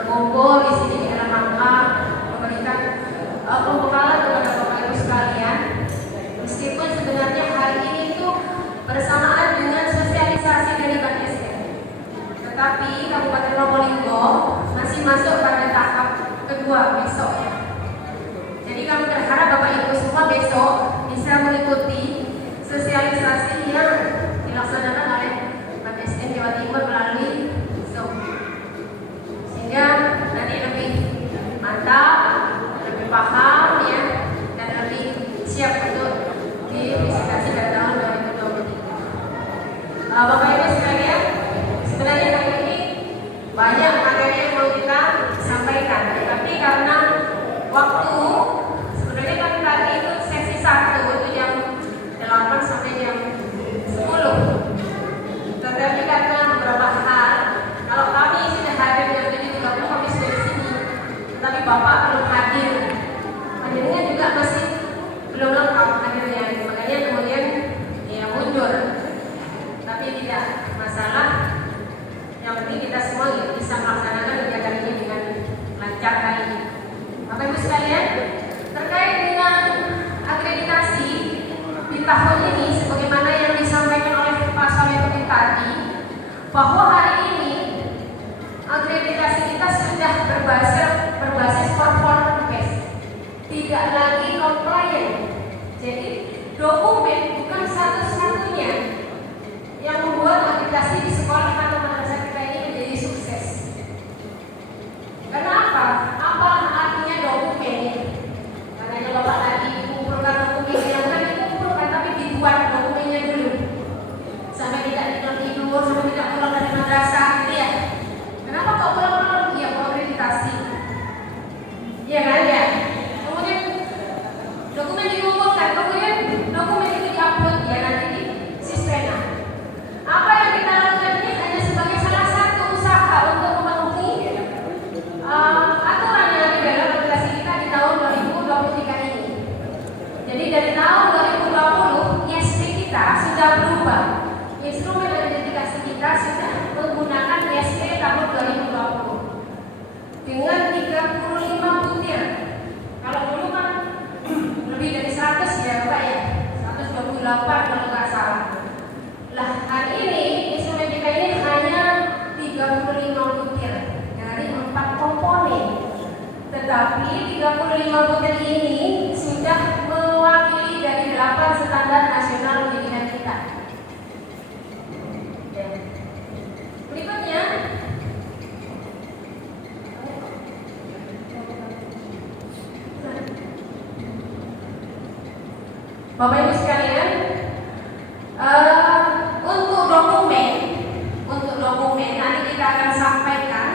berkumpul di sini dalam rangka memberikan pembekalan kepada Bapak Ibu sekalian. Meskipun sebenarnya hari ini itu bersamaan dengan sosialisasi dari BANSM, tetapi Kabupaten Probolinggo masih masuk pada tahap kedua besok ya. Jadi kami berharap Bapak Ibu semua besok bisa mengikuti sosialisasi yang dilaksanakan oleh BANSM Jawa Timur melalui Zoom, sehingga nanti lebih mantap, lebih paham ya, dan lebih siap untuk divisitasi pada tahun 2023. Bapak Ibu sekalian, sebenarnya kali ini banyak materi yang mau kita sampaikan, tetapi karena waktu, sebenarnya kan tadi itu sesi 1 itu jam 8 sampai jam 10. Tetapi karena beberapa hal, kalau kami sudah hadir jam 7.30 kami sudah di sini, tetapi Bapak belum hadir, hadirnya juga masih belum lengkap hadirnya, makanya kemudian ya mundur. Tapi tidak masalah, yang penting kita semua bisa melaksanakan kegiatan ini dengan lancar kali ini. Bapak Ibu sekalian, terkait dengan akreditasi di tahun ini, sebagaimana yang disampaikan oleh Pak Solehuddin tadi, bahwa hari ini akreditasi kita sudah berbasis performance based, tidak lagi compliant. Jadi dokumen bukan satu-satunya yang membuat akreditasi di sekolah atau madrasah kita ini menjadi sukses. Karena apa? Apa artinya dokumen ini? Makanya Bapak tadi kumpulkan dokumen yang bukan dikumpulkan, tapi dibuat dokumennya dulu. Sampai tidak tidur, sampai tidak pulang dari madrasah, gitu ya. Kenapa kok pulang-pulang? Iya, mau akreditasi. Iya kan ya? Kemudian dokumen dikumpulkan, kemudian dokumen itu diupload ya nanti di Sistema. Apa yang kita lakukan ini hanya sebagai salah satu usaha untuk memenuhi aturan yang ada dalam regulasi kita di tahun 2023 ini. Jadi dari tahun 2020 ISP kita sudah berubah. Instrumen identifikasi kita sudah menggunakan ISP tahun 2020 dengan 35 butir. Kalau dulu kan lebih dari 100 ya Pak ya, 128 kalau nggak salah. Lah hari ini instrumen kita ini hanya 35 butir dari 4 komponen. Tetapi 35 butir ini sudah mewakili dari 8 standar nasional pendidikan kita. Berikutnya, Bapak Ibu sekalian, untuk dokumen nanti kita akan sampaikan.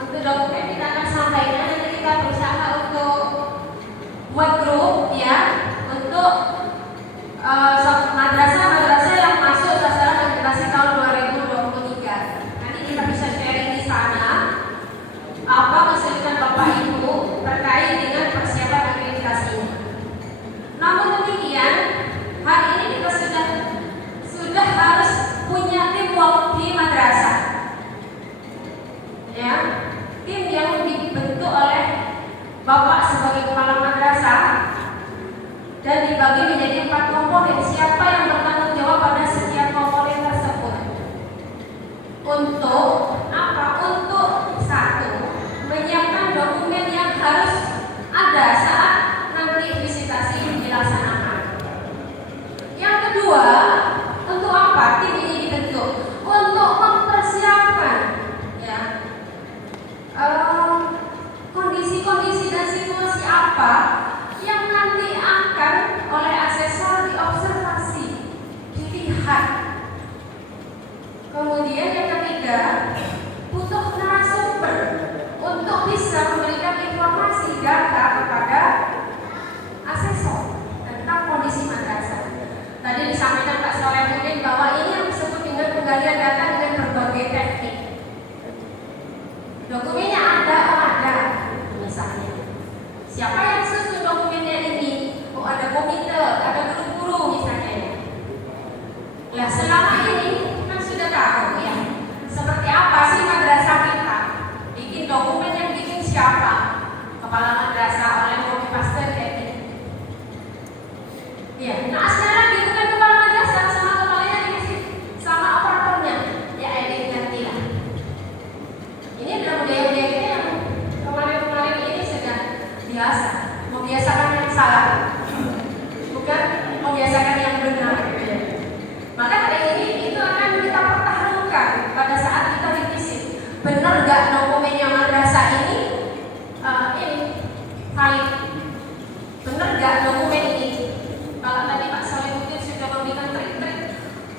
Untuk dokumen kita akan sampaikan, nanti kita berusaha untuk buat grup ya, untuk madrasah yang masuk sasaran akreditasi tahun 2023. Nanti kita bisa sharing di sana apa kesulitan Bapak Ibu terkait dengan persiapan akreditasi. Namun demikian, hari ini kita sudah harus punya teamwork di madrasah. Ya, tim yang dibentuk oleh Bapak sebagai kepala madrasah dan dibagi menjadi 4 komponen. Siapa yang bertanggung jawab pada setiap komponen tersebut? Untuk apa? Untuk satu, menyiapkan dokumen yang harus ada saat nanti visitasi dilaksanakan. Yang kedua, untuk apa tim ini dibentuk? Untuk mempersiapkan ya kondisi-kondisi dan situasi apa yang nanti akan oleh asesor diobservasi, dilihat. Kemudian yang ketiga, butuh narasumber untuk bisa memberikan informasi data kepada asesor tentang kondisi madrasah. Tadi disampaikan Pak Solehuddin bahwa ini yang disebut dengan penggalian data dengan berbagai teknik. Dokumennya ada, misalnya. Siapa yang susun dokumennya ini? Oh, ada komite, ada guru-guru misalnya. Ya selama ini kan sudah sudah tahu ya, seperti apa sih madrasah kita. Bikin dokumen yang bikin siapa? Kepala madrasah oleh Kopi Pastor kayak gini. Ya, nah sekarang lagi bukan kepala madrasah, sama kepalanya dikasih sama operatornya. Ya edit gantilah. Ini adalah budaya-budaya kita yang kemarin-kemarin ini sudah biasa. Membiasakan yang salah, bukan membiasakan yang benar. Maka hari ini itu akan kita pertaruhkan pada saat kita revisi. Benar nggak dokumennya madrasah ini valid? Benar nggak dokumen ini? Kalau tadi Pak Solihuddin sudah memberikan trik-trik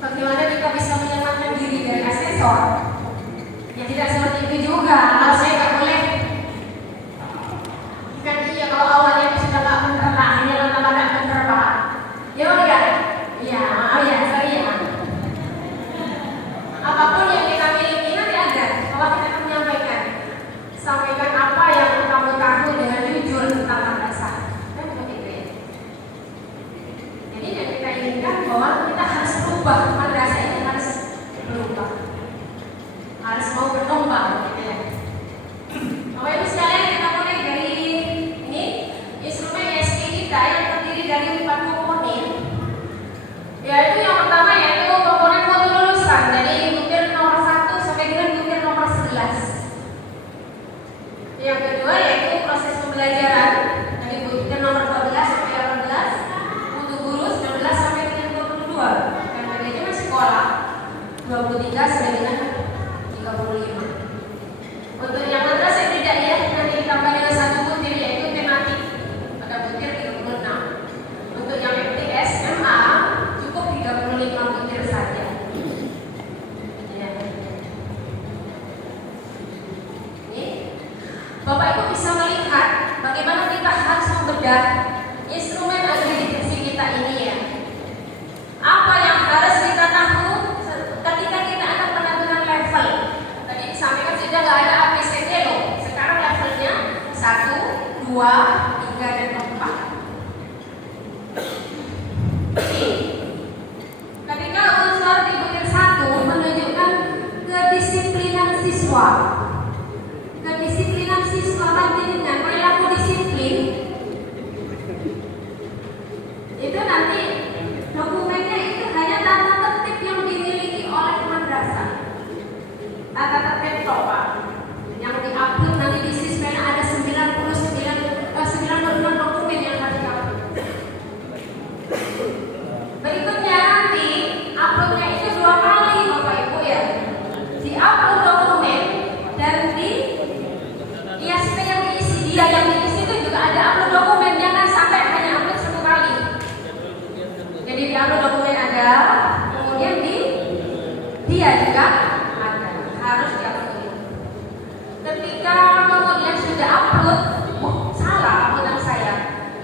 bagaimana kita bisa menyelamatkan diri dari asesor, ya tidak seperti itu juga. Kalau saya nggak boleh, kan iya kalau awalnya sudah nggak benar lah, hanya lama nggak benar Pak. Ya enggak? Iya, sorry ya. Apapun yang kita miliki nanti ada, kalau kita akan menyampaikan, sampaikan apa yang kamu tahu dengan jujur tentang madrasah. Kan begitu ya. Jadi yang kita inginkan bahwa kita harus berubah, madrasah ini harus berubah, harus mau berkembang, gitu ya. Bapak Ibu sekalian, kita mulai dari ini instrumen ESP kita yang terdiri dari 4 komponen. Yaitu yang pertama yaitu komponen mutu lulusan dari butir nomor 1 sampai dengan butir nomor 11. Yang kedua yaitu proses pembelajaran dari butir nomor 12 sampai 18, mutu guru 19 sampai dengan 22. Dan bagaimana sekolah 23 sampai dengan 35. Untuk yang madrasah tidak ya, nanti ditambah dengan 1 butir yaitu tematik pada butir 36. Untuk yang MTS MA cukup 35 butir saja. Ya. Ini Bapak Ibu bisa melihat bagaimana kita harus membedah instrumen akreditasi kita ini ya. Apa yang harus kita tahu ketika kita akan penentuan level. Tadi disampaikan sudah nggak ada ABCD loh. Sekarang levelnya 1, 2, 3 dan 4. Ketika unsur di butir 1 menunjukkan kedisiplinan siswa. Kedisiplinan siswa nanti dengan perilaku disiplin. Itu nanti dokumennya itu hanya tata tertib yang dimiliki oleh madrasah. Tata tertib Pak yang diupload nanti di Sismen ada 96 dokumen yang harus diupload. Berikutnya nanti uploadnya itu 2 kali Bapak Ibu ya. Di-upload dokumen dan di ISP yang diisi dia yang diisi itu juga ada upload dokumen, jangan sampai hanya upload 1 kali. Jadi di-upload dokumen ada, kemudian dia juga ada, harus diupload. Ketika kemudian sudah upload, salah uploadan saya,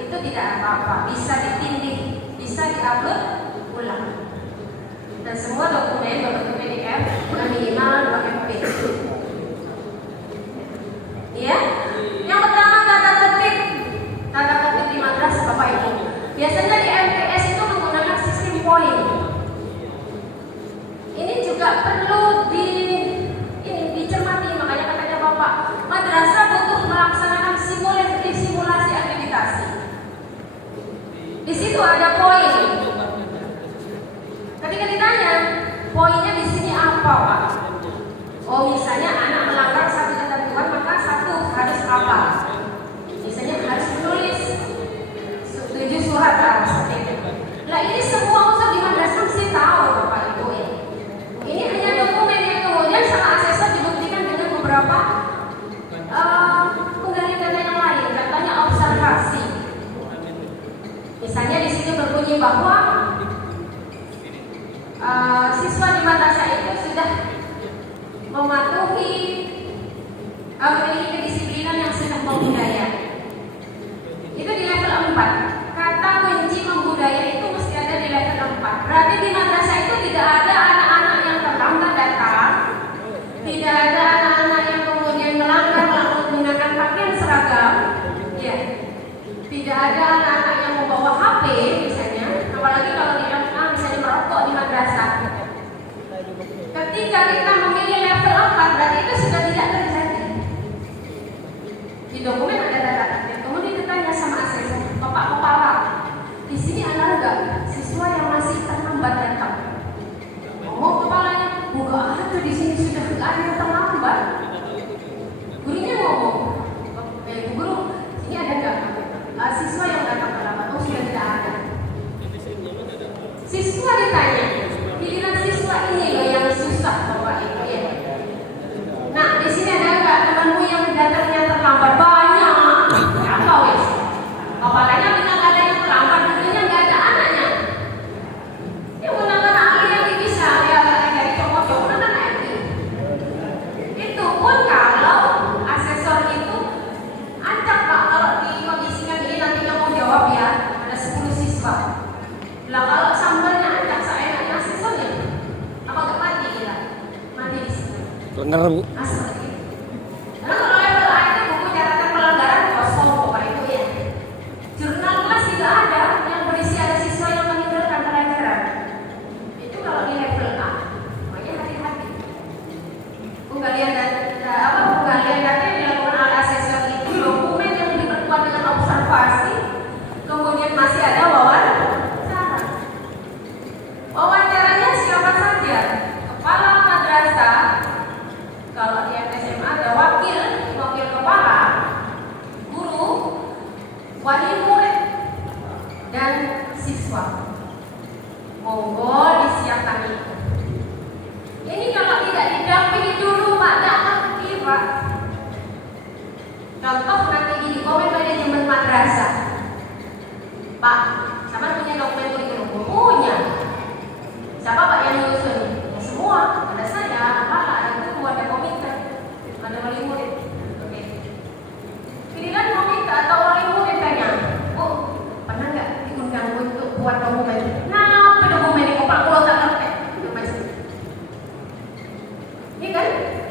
itu tidak apa-apa, bisa ditindih, bisa diupload ulang. Dan semua dokumen PDF dengan minimal 2 MB. Ya, yang pertama tata tertib di madrasah Bapak Ibu. Biasanya di MTS itu menggunakan sistem poin. Ini juga perlu dicermati, makanya katanya Bapak, madrasah butuh melaksanakan simulasi akreditasi. Di situ ada poin. Ketika ditanya, poinnya di sini apa, Pak? Oh, misalnya anak melanggar 1 ketentuan, maka 1 harus apa? Misalnya harus menulis 7 surat seperti itu. Nah, ini semua unsur di madrasah mesti tahu, Bapak Ibu ya. Ini hanya dokumen yang kemudian sama asesor dibuktikan dengan beberapa penggali data yang lain, katanya observasi. Misalnya di sini berbunyi bahwa siswa di madrasah itu sudah mematuhi memiliki kedisiplinan yang sudah membudaya. Itu di level 4. Kata kunci membudaya itu mesti ada di level 4. Berarti di madrasah itu tidak ada anak-anak yang terlambat datang, tidak ada anak-anak yang kemudian melanggar menggunakan pakaian seragam, ya. Tidak ada anak-anak yang membawa HP misalnya, apalagi kalau di MA misalnya merokok di madrasah. Ketika kita memilih level 4, berarti itu sudah tidak terjadi. Di dokumen ada data, kemudian ditanya sama asesor, Bapak Kepala, di sini ada nggak siswa yang masih terlambat datang? Oh, kepalanya, bukan ada di sini sudah nggak ada yang terlambat. Gurunya ngomong, guru, sini ada nggak siswa yang datang terlambat? Oh, sudah tidak ada. Siswa ditanya, giliran siswa ini loh yang susah Bapak Ibu ya. Nah, di sini ada nggak temanmu yang datangnya terlambat? Banyak. Apa wes? Kepalanya bilang ada yang terlambat, gurunya nggak ada anaknya. Dia gunakan ahli yang bisa ya dari cowok-cowok dan IT. Itu pun kalau asesor itu acak Pak, kalau dikondisikan ini nanti yang mau jawab ya ada 10 siswa. Lah kalau sambalnya acak saya asesornya apa nggak mati ya? Mati di situ. Benar. Asal itu. Karena kalau level A itu buku catatan pelanggaran kosong Bapak Ibu ya. Jurnal kelas tidak ada yang berisi ada siswa yang meninggalkan pelajaran. Itu kalau di level A. Makanya hati-hati. Penggalian data yang dilakukan oleh asesor itu dokumen yang diperkuat dengan observasi, kemudian masih ada wawancara. Wawancaranya siapa saja? Kepala madrasah. Kalau di SMA ada wakil kepala, guru, wali murid, dan siswa. Monggo disiapkan itu. Ini kalau tidak didampingi dulu Pak, tidak ngerti Pak. Contoh nanti di komen manajemen madrasah. Pak, sama punya dokumen kurikulum? Punya. Siapa Pak yang nyusun? Ya semua. Ada saya, kepala, ada guru, ada komite, ada wali murid. Oke. Pilihan komite atau wali murid tanya, oh pernah nggak diundang untuk buat dokumen? Nah, dokumen itu Pak, kalau tak ngerti. Ini kan,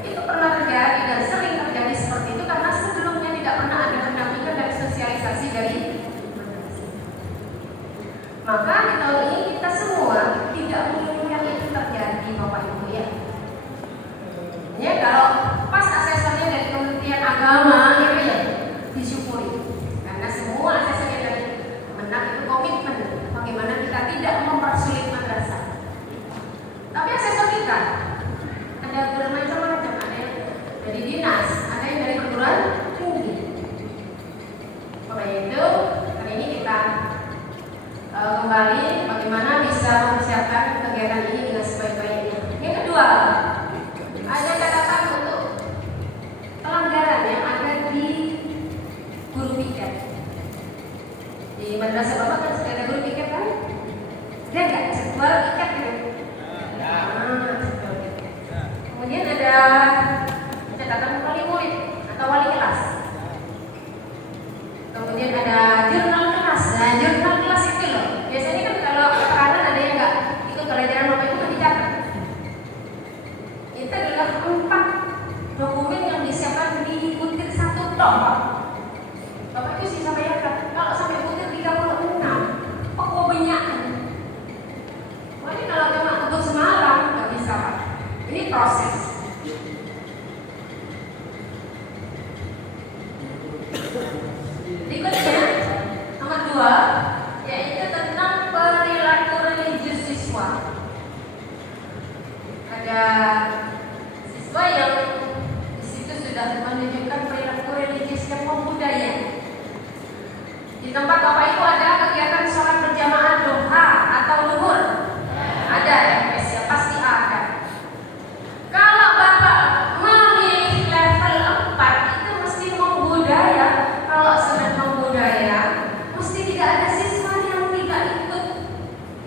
itu pernah terjadi dan sering terjadi seperti itu karena sebelumnya tidak pernah ada pendampingan dari sosialisasi dari madrasah. Maka di tahun ini kita semua tidak menginginkan itu terjadi Bapak Ibu ya. Ya kalau pas asesornya dari Kementerian Agama gitu ya, disyukuri karena semua asesornya dari Kemenag itu komitmen bagaimana kita tidak mempersulit madrasah. Tapi asesor kita ada bermacam-macam, ada yang dari dinas, ada yang dari perguruan tinggi. Oleh itu, hari ini kita kembali bagaimana bisa mempersiapkan kegiatan ini dengan sebaik-baiknya. Yang kedua, ada catatan untuk pelanggaran yang ada di guru piket. Di madrasah Bapak kan sudah ada guru piket kan? Ada nggak jadwal piket gitu? Kemudian ada catatan wali murid atau wali kelas. Kemudian ada jurnal kelas. Nah, jurnal kelas itu loh. Biasanya kan kalau tekanan ada yang nggak ikut pelajaran Bapak Ibu kan dicatat. Itu adalah 4 dokumen yang disiapkan di butir 1 tom. Bapak Ibu sih sampai ya kalau sampai butir 36, kok banyak? Pokoknya kalau cuma untuk semalam nggak bisa Pak. Ini proses. Berikutnya, nomor 2, yaitu tentang perilaku religius siswa. Ada siswa yang di situ sudah menunjukkan perilaku religius yang membudaya. Di tempat Bapak Ibu ada kegiatan sholat berjamaah duha atau zuhur? Ada ya, pasti ada. Kalau Bapak memilih level 4 itu mesti membudaya. Kalau sudah membudaya, mesti tidak ada siswa yang tidak ikut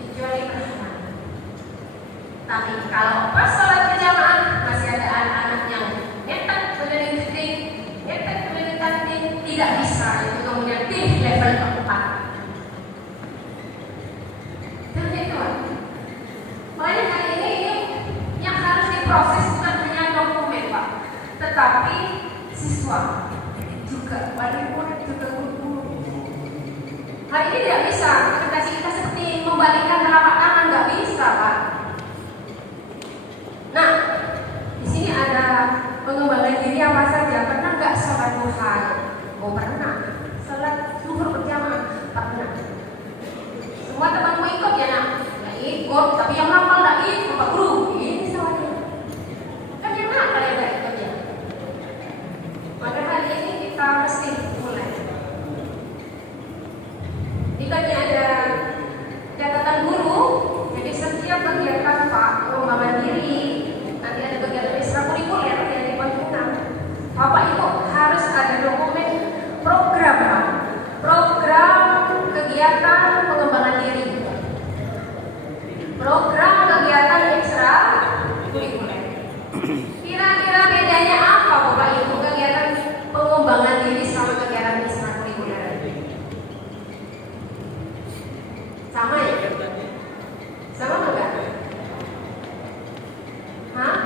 kecuali Rahman. Tapi kalau pas sholat berjamaah masih ada anak-anak yang nyetek keliling jeding, nyetek keliling kantin, tidak bisa itu kemudian di level 4. Dan itu, makanya kali ini yang harus diproses bukan hanya dokumen Pak, tetapi siswa juga, wali murid juga guru. Hari ini tidak bisa akreditasi kita seperti membalikkan telapak tangan, nggak bisa Pak. pengembangan diri apa saja? Pernah nggak sholat duha? Oh pernah. Sholat zuhur berjamaah? Pernah. Semua temanmu ikut ya nak? Nggak ikut, tapi yang hafal nggak ikut Pak Guru. Ini salahnya. Kan yang nakal yang nggak ikut ya. Maka hari ini kita mesti mulai. Dikatnya ada catatan guru. Jadi setiap kegiatan Pak pengembangan diri, nanti ada kegiatan ekstrakurikuler yang dipentingkan. Bapak Ibu harus ada dokumen program Pak. Program kegiatan pengembangan diri. Program kegiatan ekstrakurikuler. Kira-kira bedanya apa Bapak Ibu kegiatan pengembangan diri sama kegiatan ekstrakurikuler? Sama ya? Sama enggak? Hah?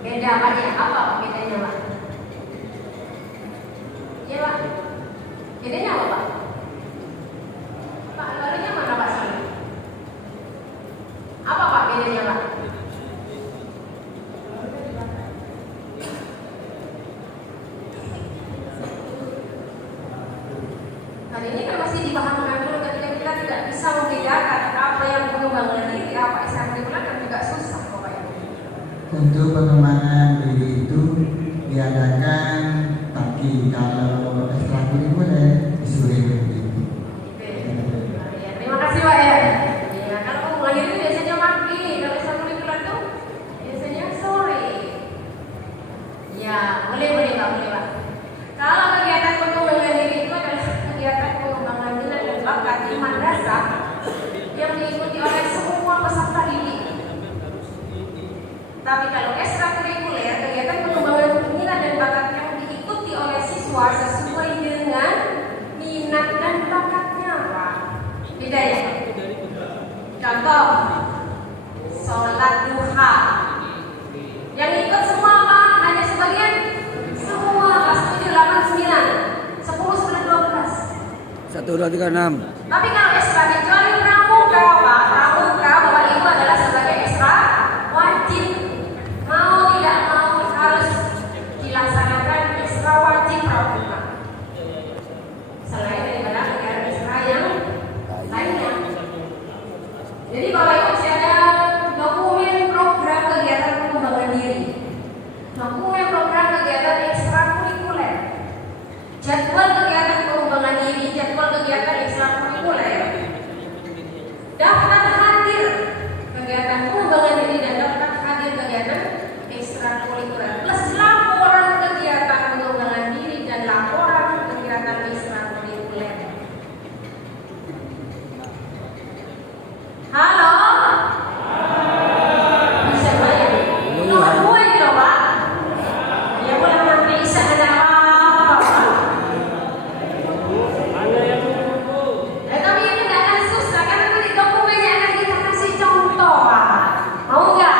Beda Pak ya? Apa bedanya Pak? Iya Pak? Bedanya apa Pak? Pak, larinya mana Pak Sali? Apa Pak bedanya Pak? Hari ini kan masih dipahamkan dulu ketika kita tidak bisa membedakan apa yang pengembangan diri, apa ekstrakurikuler kan juga susah Bapak Ibu. Untuk pengembangan diri itu diadakan pagi, kalau ekstrakurikuler di sore hari. Ya, terima kasih Pak ya. Ya, kalau pengembangan diri itu biasanya pagi, kalau ekstrakurikuler itu biasanya sore. Ya, boleh Pak, boleh Pak. Kalau kegiatan pengembangan diri itu adalah kegiatan pengembangan diri dan bakat di madrasah yang diikuti oleh semua peserta didik. Tapi kalau ekstrakurikuler, kegiatan pengembangan minat dan bakat yang diikuti oleh siswa sesuai dengan minat dan bakatnya, Pak. Beda ya? Contoh, sholat duha. Yang ikut semua apa? Hanya sebagian? Semua kelas 7, 8, 9, 10, 11, 12. 1, 2, 3, 6. Tapi kalau ekstra kecuali pramuka, Pak, pramuka Bapak Ibu adalah sebagai ekstra wajib. Mau tidak mau harus dilaksanakan ekstra wajib pramuka. Selain daripada kegiatan ekstra yang lainnya. Jadi Bapak Ibu masih ada dokumen program kegiatan pengembangan diri, dokumen program kegiatan ekstrakurikuler, jadwal kegiatan pengembangan diri, jadwal kegiatan ekstrakurikuler, daftar hadir kegiatan pengembangan diri dan daftar hadir kegiatan ekstrakurikuler, plus laporan kegiatan pengembangan diri dan laporan kegiatan ekstrakurikuler. Halo? Bisa bayar? Nomor 2 ini loh Pak. Ya boleh nanti bisa ada apa-apa Pak. Tapi ini tidak akan susah karena nanti dokumennya akan kita kasih contoh Pak. Mau nggak?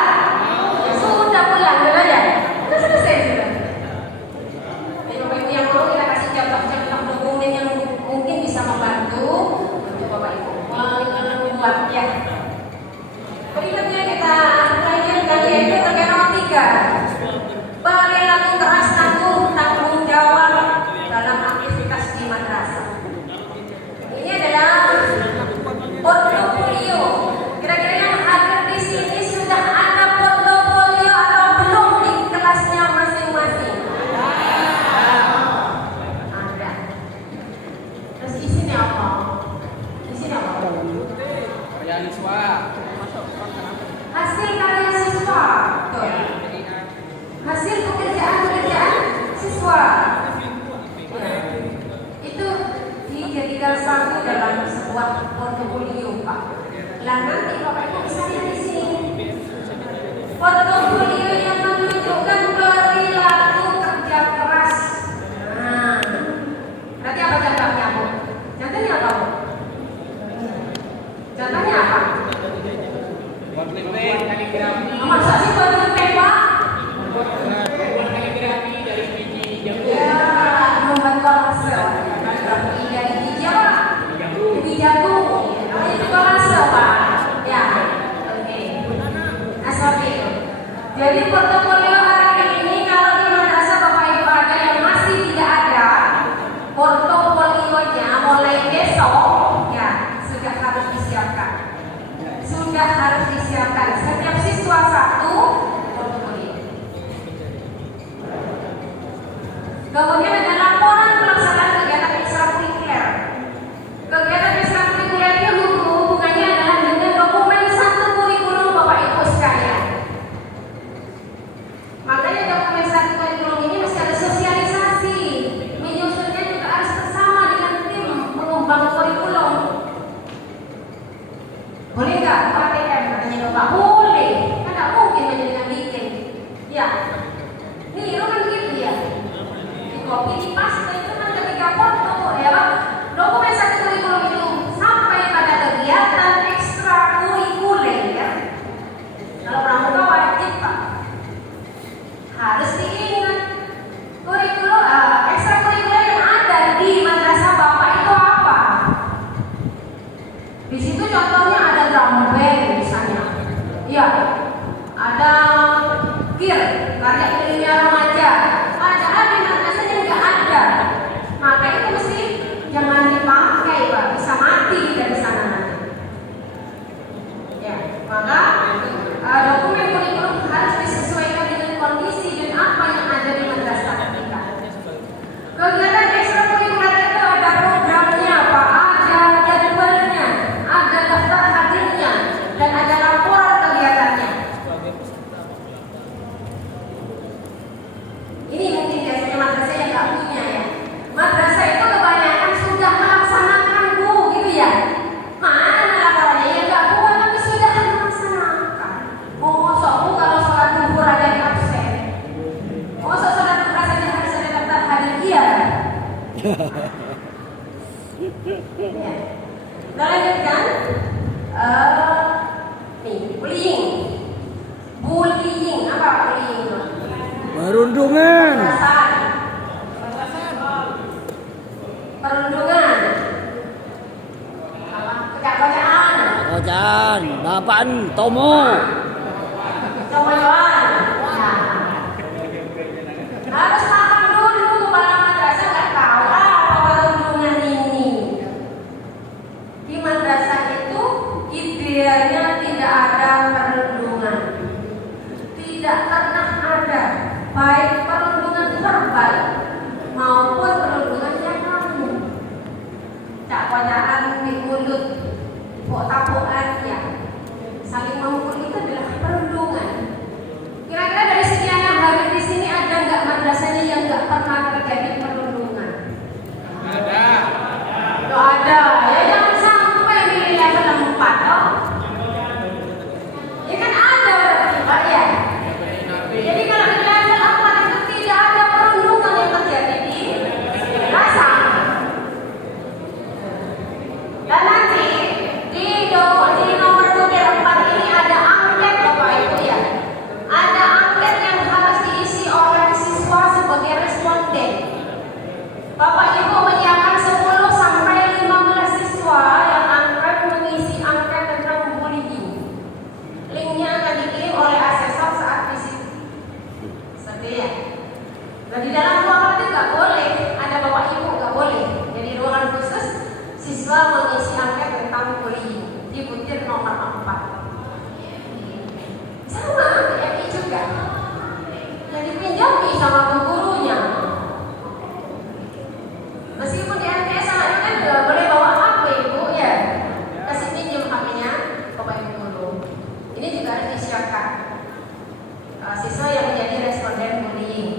Ya sudah pulang dulu ya. Sudah selesai sudah. Jadi Bapak Ibu yang mau kita kasih contoh-contoh dokumen yang mungkin bisa membantu untuk Bapak Ibu membuatnya. Berikutnya kita lanjutkan yaitu terkait nomor 3. Perilaku keras tanggung jawab dalam aktivitas di madrasah. Ini adalah portofolio. Kira-kira yang hadir di sini sudah ada portofolio atau belum di kelasnya masing-masing? Ada. Terus isinya apa? Isinya apa? Karya siswa. Hasil karya siswa. Betul. Hasil pekerjaan siswa. Ya. Itu dijadikan satu dalam sebuah portofolio, Pak. Lah nanti Bapak Ibu bisa lihat di sini. Portofolio yang menunjukkan perilaku kerja keras. Nah, berarti apa contohnya, Bu? Contohnya apa, Bu? Contohnya apa? Buat kaligrafi. Masa sih buat ngetek, Pak? Buat kaligrafi dari biji jambu. Ya, membuat kolase. Kaligrafi dari biji apa? Biji jagung. Namanya itu kolase, Pak. Ya, oke. Nah, seperti itu. Jadi portofolio hari ini kalau harus diingat. Kurikulum ekstrakurikuler yang ada di madrasah Bapak itu apa? Di situ contohnya ada drum band misalnya. Iya. Ada GIR, karya ilmiah remaja. Padahal di madrasah yang nggak ada. Maka itu mesti jangan dipakai, Pak. Bisa mati dari sana nanti. Ya, maka dokumen kurikulum harus disesuaikan dengan kondisi dan apa yang ada di madrasah kita. Kegiatan ekstrakurikuler itu ada programnya, Pak, ada jadwalnya, ada daftar hadirnya, dan ada laporan kegiatannya. Ini mungkin biasanya madrasah yang nggak punya ya. Madrasah itu kebanyakan sudah melaksanakan, Bu, gitu ya. Mana laporannya yang nggak buat tapi sudah melaksanakan. Mosok, Bu, kalau sholat duhur ada di absen. Mosok sholat duhur saja harus ada daftar hadir, iya. Ya. Kita lanjutkan. Nih, bullying. Bullying apa bullying? Perundungan. Perundungan. Apa? Kecak-kecakan. Kocan, Bapak Tomo. Coba-cobaan. Harus paham dulu, para madrasah nggak tahu apa perundungan ini. Di madrasah itu idealnya tidak ada perundungan. Tidak pernah ada, baik perundungan verbal maupun perundungan yang lain. Cak-kocakan di mulut, pok-tapokan ya, saling memukul itu adalah perundungan. Kira-kira dari sekian yang hadir di sini ada nggak madrasahnya yang nggak pernah terjadi perundungan? Ada. Tuh ada, ya jangan sampai di level 4 toh. Ya kan ada berarti Pak ya. Jadi kalau di level 4 itu tidak ada perundungan yang terjadi di madrasah. Dan nanti di nomor 4 ini ada angket Bapak Ibu ya. Ada angket yang harus diisi oleh siswa sebagai responden. Bapak Ibu menyiapkan 10 sampai 15 siswa yang akan mengisi angket tentang bullying. Linknya akan dikirim oleh asesor saat visit. Seperti ya. Dan di dalam ruangan itu nggak boleh ada Bapak Ibu, nggak boleh. Jadi ruangan khusus siswa mengisi angket tentang bullying di butir nomor 4. Sama MI juga. Yang dipinjami sama gurunya. Meskipun di MTS sama itu kan nggak boleh bawa HP Ibu ya. Kasih pinjam HP-nya Bapak Ibu guru. Ini juga harus disiapkan siswa yang menjadi responden bullying.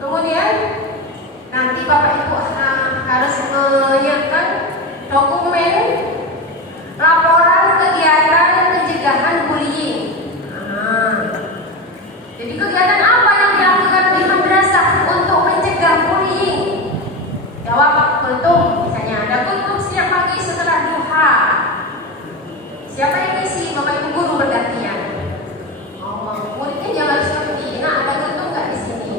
Kemudian nanti Bapak Ibu harus menyiapkan dokumen laporan kegiatan pencegahan bullying. Jadi kegiatan apa yang dilakukan di madrasah untuk mencegah bullying? Jawab kuntum, misalnya ada kuntum setiap pagi setelah duha. Siapa yang isi? Bapak Ibu guru bergantian. Oh, muridnya jangan seperti, nah ada kuntum nggak di sini?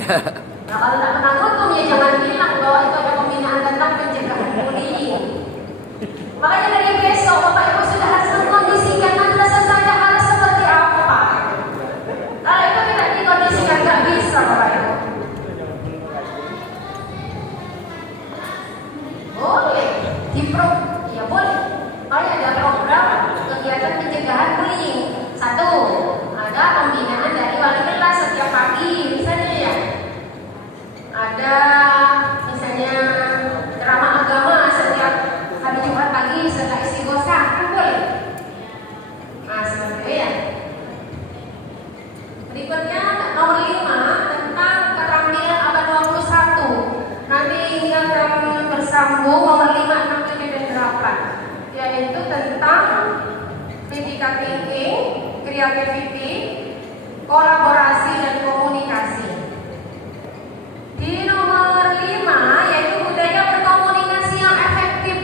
Nah kalau tak pernah kuntum ya jangan bilang bahwa itu ada pembinaan tentang pencegahan bullying. Makanya dari besok Bapak Ibu sudah harus mengkondisikan madrasah saya harus seperti apa. Kalau itu tidak dikondisikan nggak bisa Bapak Ibu. Boleh, ya boleh. Ada program kegiatan pencegahan bullying. 1, ada pembinaan dari wali kelas setiap pagi, misalnya ya. Ada misalnya ceramah agama setiap hari Jumat pagi setelah istighosah, kan boleh. Nah, seperti itu ya. Berikutnya nomor 5 tentang keterampilan abad 21. Nanti ini akan bersambung nomor 5, 6, 7, dan 8, yaitu tentang critical thinking, creativity, kolaborasi, dan komunikasi. Di nomor 5 yaitu budaya berkomunikasi yang efektif.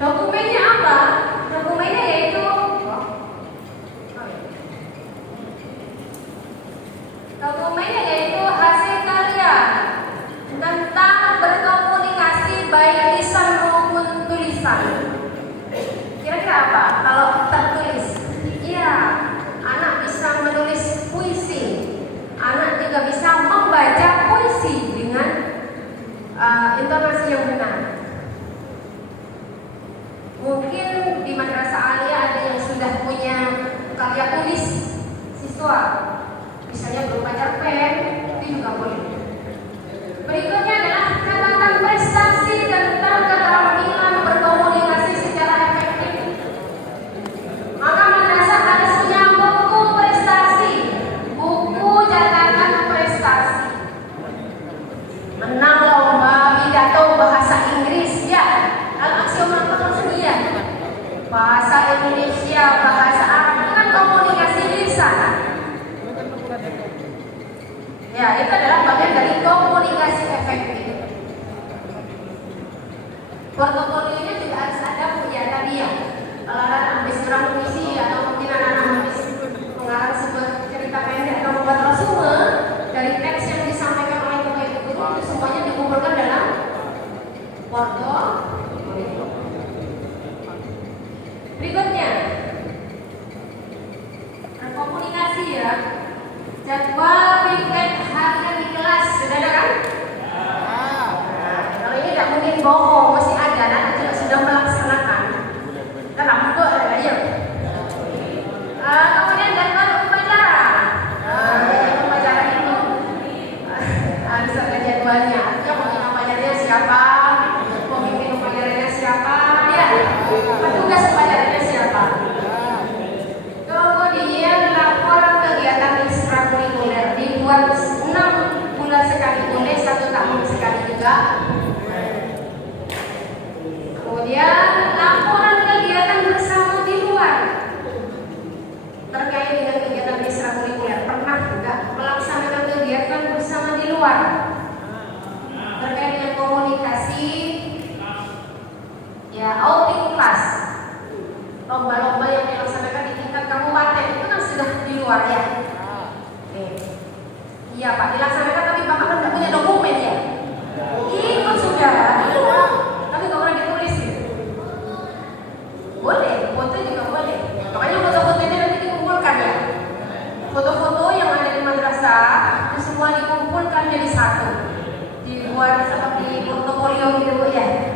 Dokumennya apa? Dokumennya yaitu siswa. Misalnya berupa cerpen, itu juga boleh. Berikutnya adalah catatan prestasi tentang keterampilan berkomunikasi secara efektif. Maka madrasah harus punya buku prestasi, buku catatan prestasi. Menang lomba pidato bahasa Inggris, ya. Kalau aksioma iya. Bahasa Indonesia, bahasa Arab itu kan komunikasi lisan. Ya, itu adalah bagian dari komunikasi efektif. Portofolionya juga harus ada ya tadi ya. Kalau anak habis kurang puisi atau mungkin anak-anak habis mengarang sebuah cerita pendek atau membuat resume dari teks yang disampaikan oleh guru itu semuanya dikumpulkan dalam portofolio. Berikutnya berkomunikasi ya. Jadwal weekend harian di kelas sudah ada kan? Kalau ini tidak mungkin bohong, masih ada anak juga sudah melaksanakan. Karena buku ada ya. Kemudian jadwal upacara. Upacara itu harus ada jadwalnya. Artinya pemimpin upacaranya siapa, pemimpin upacaranya siapa, ya. Petugas upacaranya siapa. Kemudian laporan kegiatan ekstrakurikuler dibuat 6 bulan sekali boleh, 1 tahun sekali juga. Kemudian laporan kegiatan bersama di luar terkait dengan kegiatan ekstrakurikuler. Pernah juga melaksanakan kegiatan bersama di luar terkait dengan komunikasi, ya outing class. Lomba-lomba yang dilaksanakan di tingkat kabupaten itu kan sudah di luar ya. Iya Pak, dilaksanakan tapi Bapak kan tidak punya dokumen ya. Ikut sudah, tapi nggak pernah ditulis ya. Boleh, foto juga boleh. Makanya foto-fotonya nanti dikumpulkan ya. Foto-foto yang ada di madrasah itu semua dikumpulkan jadi satu, dibuat seperti portofolio gitu Bu ya.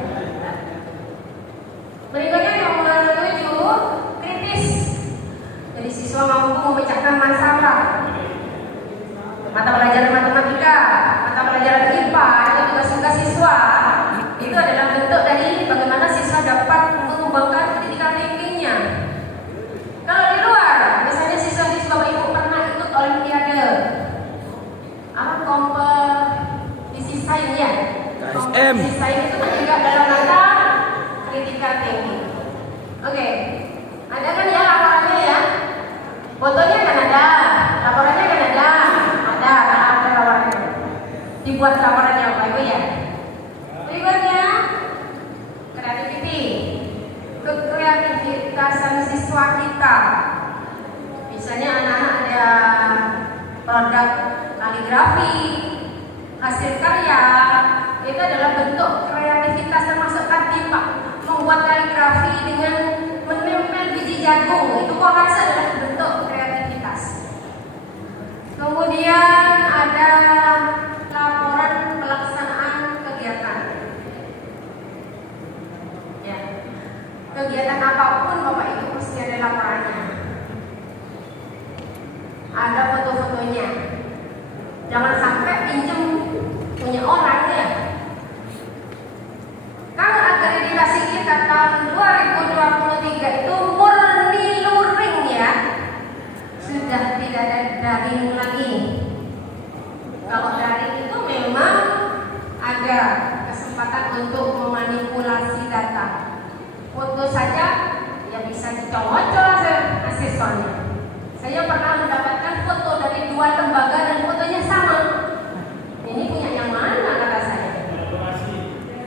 Berikutnya nomor 7, kritis. Jadi siswa mampu memecahkan masalah. Mata pelajaran matematika, mata pelajaran IPA, itu tugas-tugas siswa. Itu adalah bentuk dari bagaimana siswa dapat mengembangkan critical thinking-nya. Kalau di luar, misalnya siswa-siswa Ibu pernah ikut olimpiade, apa kompetisi sains ya? KSM. Kompetisi sains itu kan juga dalam rangka critical thinking. Oke, ada kan ya laporannya ya? Fotonya kan ada, laporannya kan ada laporannya. Dibuat laporannya Bapak Ibu ya. Berikutnya kreativitasan siswa kita. Misalnya anak-anak ada produk kaligrafi, hasil karya, itu adalah bentuk kreativitas termasuk tadi Pak. Membuat kaligrafi dengan menempel biji jagung, itu kok rasa adalah bentuk kreativitas. Kemudian ada laporan pelaksanaan kegiatan. Ya. Kegiatan apapun Bapak Ibu mesti ada laporannya. Ada foto-fotonya. Jangan sampai pinjam punya orang ya. Kalau akreditasi kita tahun 2023 itu murni luring ya, sudah tidak ada daring lagi. Kalau daring itu memang ada kesempatan untuk memanipulasi data. Foto saja ya bisa dicocol asesonnya. Saya pernah mendapatkan foto dari 2 lembaga dan fotonya sama. Ini punya yang mana kata saya?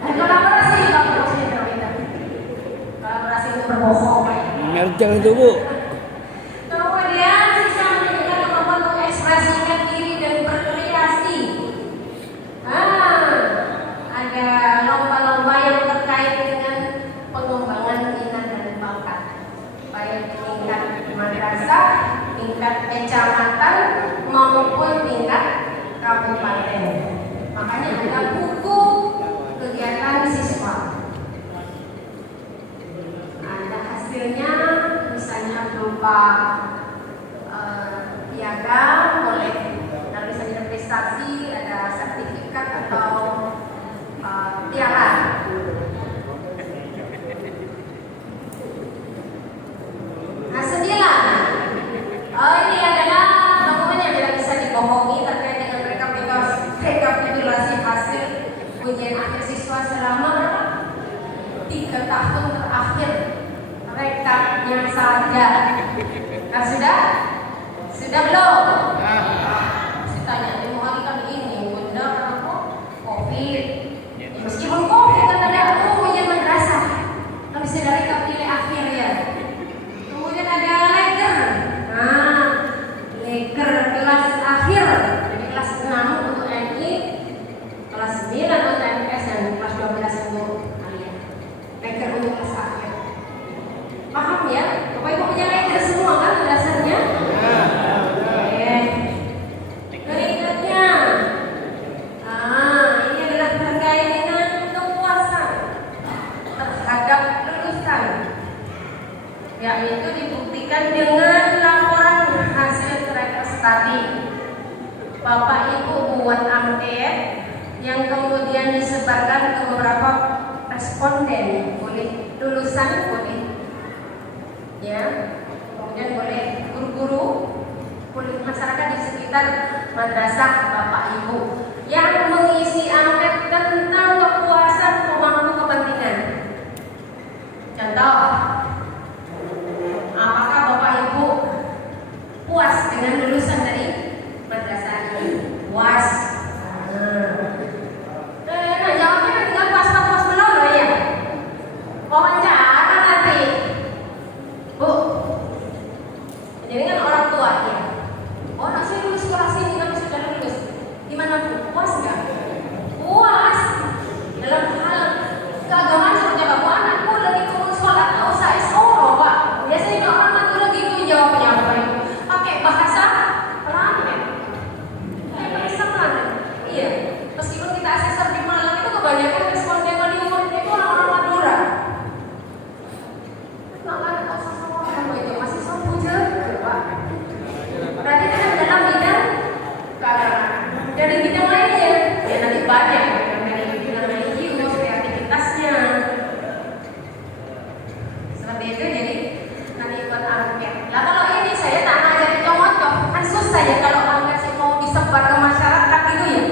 Kolaborasi itu berbohong. Ngerjang itu Bu. Kemudian siswa menunjukkan kemampuan mengekspresikan diri dan berkreasi. Ada lomba-lomba yang terkait dengan pengembangan minat dan bakat, baik tingkat madrasah, tingkat kecamatan maupun tingkat kabupaten. Makanya ada buku kegiatan siswa. Ada hasilnya, misalnya berupa piagam seragam boleh. Kalau misalnya ada prestasi, ada sertifikat atau piala. Nah, 9. Ini adalah dokumen yang tidak bisa dibohongi terkait dengan rekapitulasi hasil ujian akhir siswa selama berapa? 3 tahun terakhir. Rekapnya saja. Nah, sudah? Sudah belum? Saya tanya, mau hari kali ini benar apa? Covid. Meskipun Covid kan ada ujian madrasah. Tapi sudah rekap nilai akhir ya. Kemudian ada leker. Nah, leker kelas akhir. Jadi kelas 6 untuk MI, kelas 9 untuk MTS dan kelas 12 untuk kalian. Leker untuk kelas akhir. Paham ya? Bapak Ibu punya leker semua kan dasarnya? Berikutnya, ini adalah terkait dengan kepuasan terhadap lulusan, yaitu dibuktikan dengan laporan hasil tracker study. Bapak Ibu buat angket yang kemudian disebarkan ke beberapa responden, boleh lulusan, boleh ya, kemudian boleh guru-guru, boleh masyarakat di sekitar madrasah Bapak Ibu yang mengisi angket tentang kepuasan pemangku kepentingan. Contoh, apakah Bapak Ibu puas dengan lulusan dari madrasah ini? Puas. Nah, jawabnya kan tinggal puas atau puas belum loh ya. Wawancara nanti, Bu. Jadi kan orang tua ya. Oh, nak saya lulus sekolah sini tapi sudah lulus. Gimana Bu? Puas nggak? Puas. Dalam hal keagamaan seperti apa? Bu, anakku lagi turun sholat nggak usah SO, Pak. Biasanya kalau orang nanti lagi itu jawabnya apa Ibu? Pakai bahasa planet. Pakai bahasa planet. Iya. Meskipun kita asesor di Malang itu kebanyakan responden Kalimantan itu orang-orang Madura. Makanya tak usah sama kamu itu masih sombong juga, Pak. Berarti kan dalam bidang keagamaan. Dari bidang lainnya, ya nanti banyak dari bidang religius, kreativitasnya. Seperti itu, jadi nanti buat angket. Nah kalau ini saya tak ngajarin contoh, kan susah ya kalau angket sih mau disebar ke masyarakat gitu ya.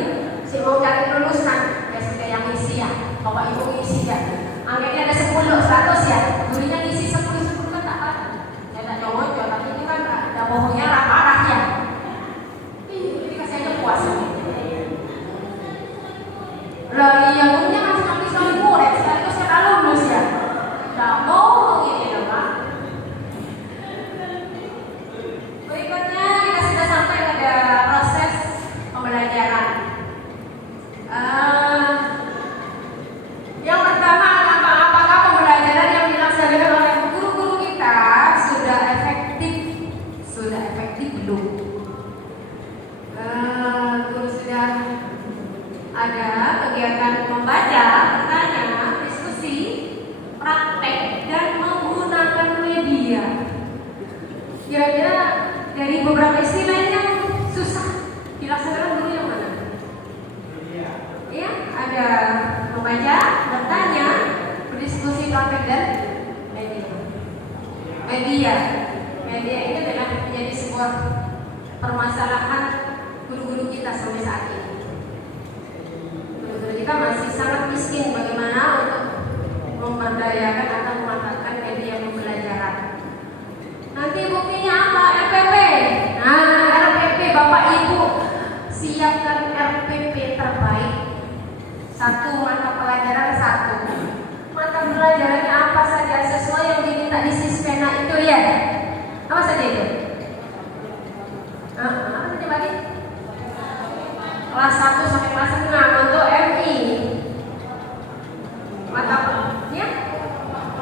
Si mau cari lulusan, ya sudah yang ngisi ya, Bapak Ibu ngisi ya. Angketnya ada 10, 100 ya. Gurunya ngisi 10 kan tak ada. Ya tak nyomot, tapi ini kan ada bohongnya parah ya. Jadi kasih aja puas. Lah iya, gurunya kan sekali murid, sekaligus kata lulus ya. Nah, bohong ini loh Pak. Berikutnya kita sudah sampai pada proses pembelajaran. Yang pertama, apakah pembelajaran yang dilaksanakan oleh guru-guru kita sudah efektif? Sudah efektif belum? Guru sudah ada kegiatan membaca, bertanya, diskusi, praktek, dan menggunakan media. Kira-kira dari beberapa istilah yang susah dilaksanakan guru yang mana? Ya, ada membaca, bertanya, berdiskusi, praktek, dan media. Media ini adalah menjadi sebuah permasalahan guru-guru kita sampai saat ini. Guru-guru kita masih sangat miskin bagaimana untuk memberdayakan atau memanfaatkan media pembelajaran. Nanti buktinya apa? RPP. Nah, RPP Bapak Ibu siapkan RPP terbaik. 1 mata pelajaran 1. Mata pelajarannya apa saja sesuai yang diminta di Sispena itu ya. Apa saja itu? Apa saja lagi? Kelas 1 sampai kelas 6 untuk MI. Mata ya?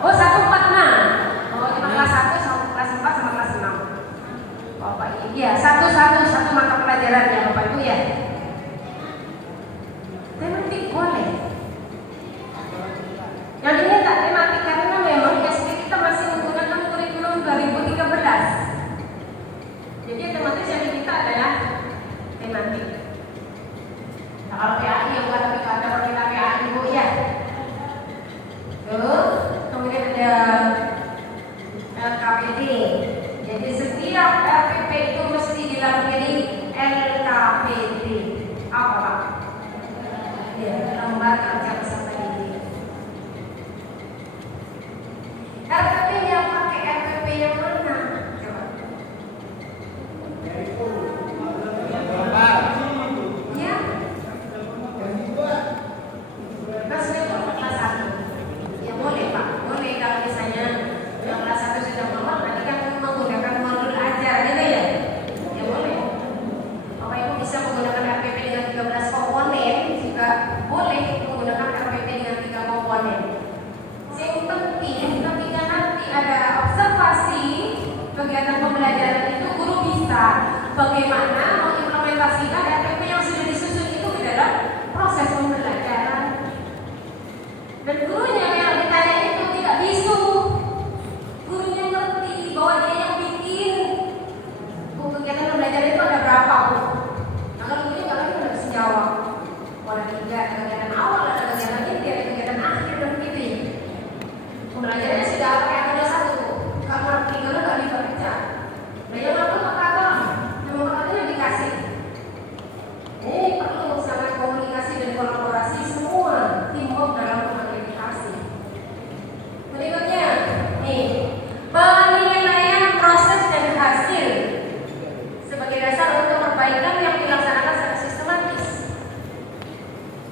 Oh 146. Oh cuma kelas 1 sampai kelas 4 sama kelas 6. Bapak Ibu ya, satu mata pelajaran ya Bapak Ibu ya. Tematik boleh. Yang ini tak tematik karena memang SD kita masih menggunakan kurikulum 2013. Jadi tematik yang diminta lembar kerja peserta didik. RPP yang pakai RPP yang mana? Coba. Ya. Kelas itu kelas 1. Ya boleh Pak, boleh kalau misalnya yang kelas 1 sudah keluar, nanti kan menggunakan modul ajar gitu ya. Ya boleh. Bapak Ibu bisa menggunakan RPP dengan 13 komponen, juga boleh menggunakan RPP dengan 3 komponen. Yang penting ketika nanti ada observasi kegiatan pembelajaran itu, guru bisa bagaimana mengimplementasikan RPP yang sudah disusun itu ke dalam proses pembelajaran. Dan gurunya yang ditanya itu tidak bisu, gurunya ngerti bahwa dia yang bikin kegiatan pembelajaran itu ada berapa Bu. Nah kalau gurunya kalau itu harus jawab, ada 3, ada kegiatan awal, ada kegiatan inti, ada kegiatan akhir dan gitu ya. Pembelajarannya sudah pakai metode 1 karena ngerti kalau nggak dibaca. Nah yang lalu kata yang katanya dikasih. Ini perlu sangat komunikasi dan kolaborasi semua teamwork dalam komunikasi. Berikutnya, nih penilaian proses dan hasil sebagai dasar untuk perbaikan yang dilaksanakan secara sistematis.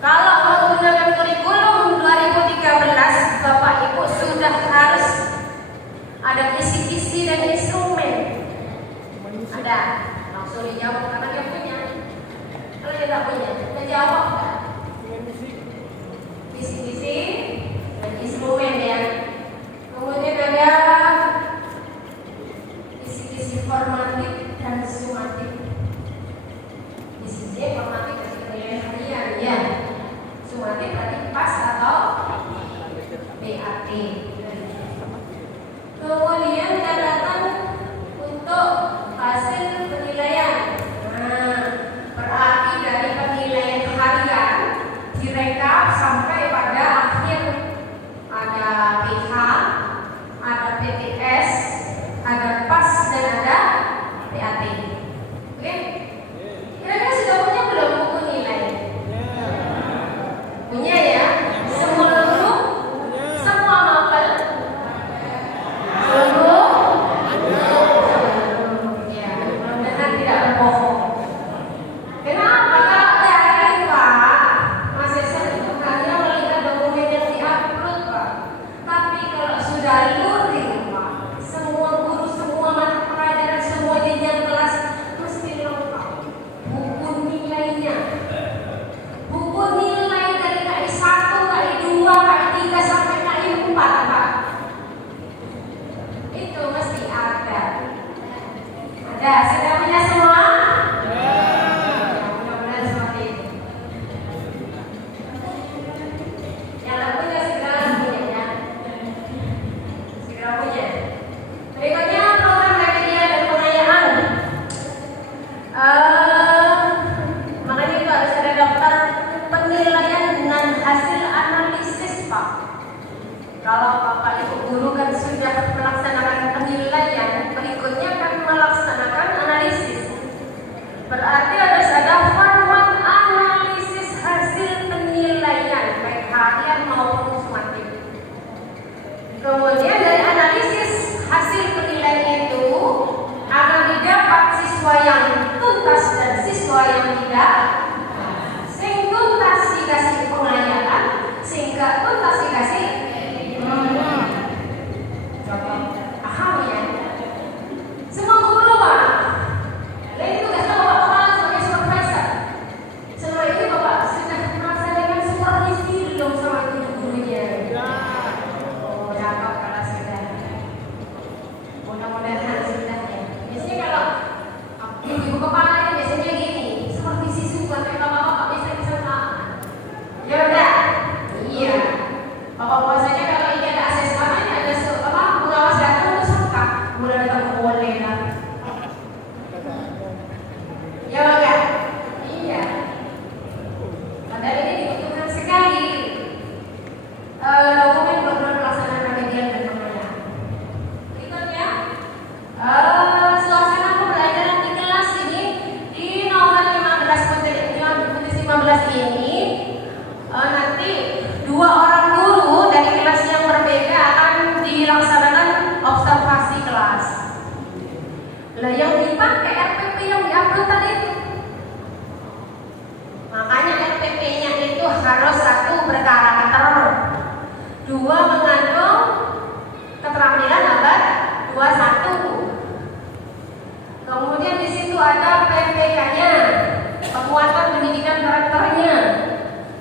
Kalau menggunakan kurikulum 2013, Bapak Ibu sudah harus ada kisi-kisi dan instrumen. Ada, langsung dijawab karena dia punya. Kalau dia tidak punya, kita jawab kan? Kisi-kisi dan instrumen ya. Kemudian ada kisi-kisi formatif dan sumatif. Kisi-kisi formatif dari penilaian harian ya. Sumatif berarti pas atau BAT. Kemudian catatan untuk hasil penilaian. Nah, berarti dari penilaian harian direkap sampai pada akhir ada PH, ada PTS, ada PAS dan ada PAT. Oke? Kira-kira sudah punya belum buku nilai? Punya ya? Semua guru? Semua novel? Belum? Ya, mudah-mudahan tidak berbohong. Kenapa? Kalau daring Pak, Mas Esen itu hanya melihat dokumen yang diupload Pak. Tapi kalau sudah luring Pak, semua guru, semua mata pelajaran, semua jenjang kelas mesti lengkap. Buku nilainya, buku nilai dari KI 1, KI 2, KI 3 sampai KI 4 Pak. Itu mesti ada. Ada, sudah punya semua? Mudah-mudahan seperti itu. Yang tak punya segera punya ya. Segera punya. Berikutnya program kriteria dan pengayaan. Makanya itu harus ada daftar penilaian dan hasil analisis Pak. Kalau Bapak Ibu guru kan sudah melaksanakan penilaian, berikutnya akan melaksanakan analisis. Berarti harus ada format analisis hasil penilaian baik harian maupun sumatif. Kemudian dari analisis hasil penilaian itu akan didapat siswa yang tuntas dan siswa yang tidak. Sing tuntas dikasih pengayaan, sing gak tuntas dikasih paham ya? Semua guru Pak. Lain tugas Bapak kepala sebagai supervisor. Selama ini Bapak sudah melaksanakan supervisi belum sama gurunya? Oh, cakep kalau sudah. Mudah-mudahan sudah ya. Biasanya kalau ibu kepala ini biasanya gini, supervisi dipakai RPP yang diupload tadi itu. Makanya RPP-nya itu harus satu berkarakter, dua mengandung keterampilan abad 21. Kemudian di situ ada PPK-nya, penguatan pendidikan karakternya.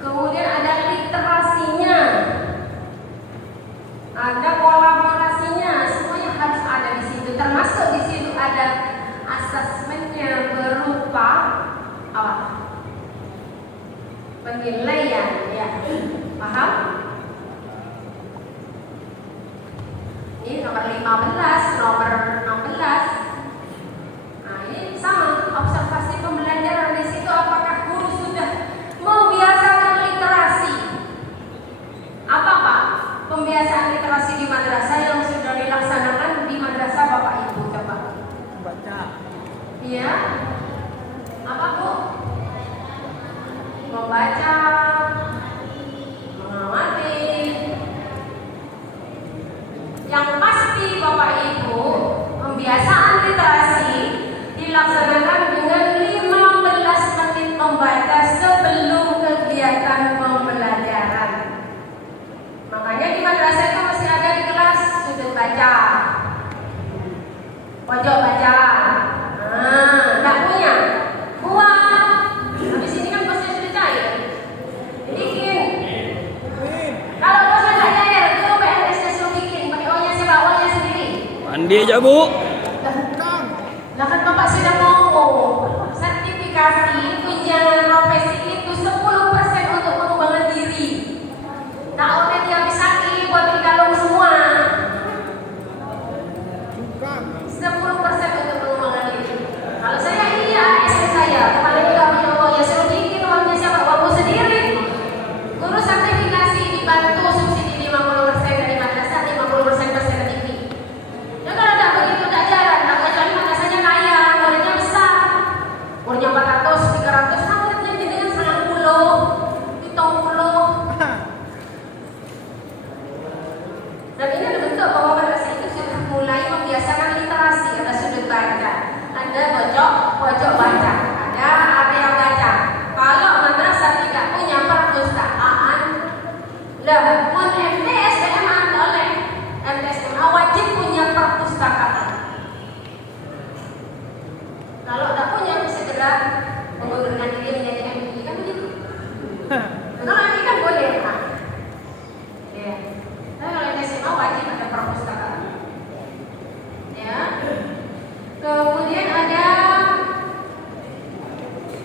Kemudian ada literasinya, ada kolaborasinya, semuanya harus ada di situ. Termasuk di situ ada asesmennya berupa apa? Penilaian, ya. Paham? Ini nomor 15, nomor 16. Nah, ini sama, observasi pembelajaran di situ. Apakah guru sudah membiasakan literasi? Apa Pak? Pembiasaan literasi di madrasah yang sudah dilaksanakan di madrasah Bapak Ibu, coba. Baca. Iya. Apa Bu? Membaca, mengamati. Yang pasti Bapak Ibu, pembiasaan literasi dilaksanakan dengan 15 menit membaca sebelum kegiatan pembelajaran. Makanya di madrasah itu masih ada di kelas sudut baca, pojok baca. Nah, enggak punya, buat. Habis ini kan bosnya sudah cair, bikin. Kalau bosnya nggak cair, itu PNS-nya suruh bikin. PO-nya siapa? O-nya sendiri. Mandi aja, Bu. Lah kan Bapak sudah ngomong, sertifikasi tunjangan profesi itu 10% untuk pengembangan diri. Tak oleh dia bisa buat di kalung semua. 10% untuk pengembangan diri. Kalau saya ini ASN saya, kemarin juga punya uangnya, suruh bikin uangnya siapa? Uangmu sendiri. Guru sertifikasi dibantu subsidi 50% dari madrasah, 50% persentif. Ya kalau tak begitu tak jalan, tak kecuali madrasahnya kaya, muridnya besar, muridnya 400, 300, nah muridnya jadi 90, 70. Dan ini ada bentuk bahwa madrasah itu sudah mulai membiasakan literasi. Ada sudut baca, ada pojok baca, ada area baca. Kalau madrasah tidak punya perpustakaan, lah pun MT SMA oleh MT SMA wajib punya perpustakaan. Kalau tidak punya segera mengundurkan diri menjadi MI kan begitu. Kalau MI kan boleh, Pak. Ya. Tapi kalau MT SMA wajib ada perpustakaan. Ya. Kemudian ada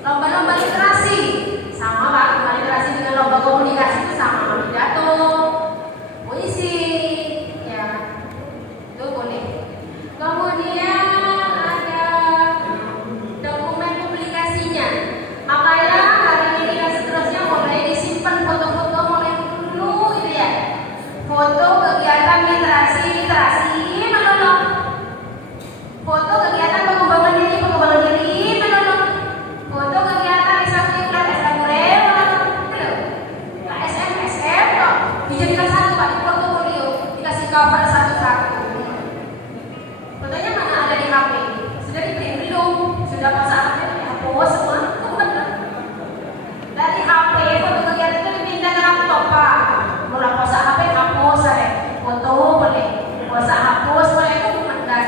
lomba-lomba literasi, sama Pak. Lomba literasi dengan lomba komunikasi itu sama, pidato, puisi, ya, itu boleh. Kemudian ada dokumen publikasinya. Makanya hari ini dan seterusnya mulai disimpan foto-foto mulai dulu, gitu ya. Foto kegiatan literasi, menolong. Foto kegiatan pengembangan diri, menolong. Foto kegiatan ekstrakurikuler, menolong. KSM, SM, kok dijadikan satu Pak di portofolio, dikasih cover satu-satu. Fotonya mana ada di HP? Sudah di-print belum? Sudah pasang HP, hapus semua? Benar. Dari HP foto kegiatan itu dipindah ke laptop Pak. Mulai pasang HP hapus aja. Foto boleh, pasang hapus boleh, itu benar.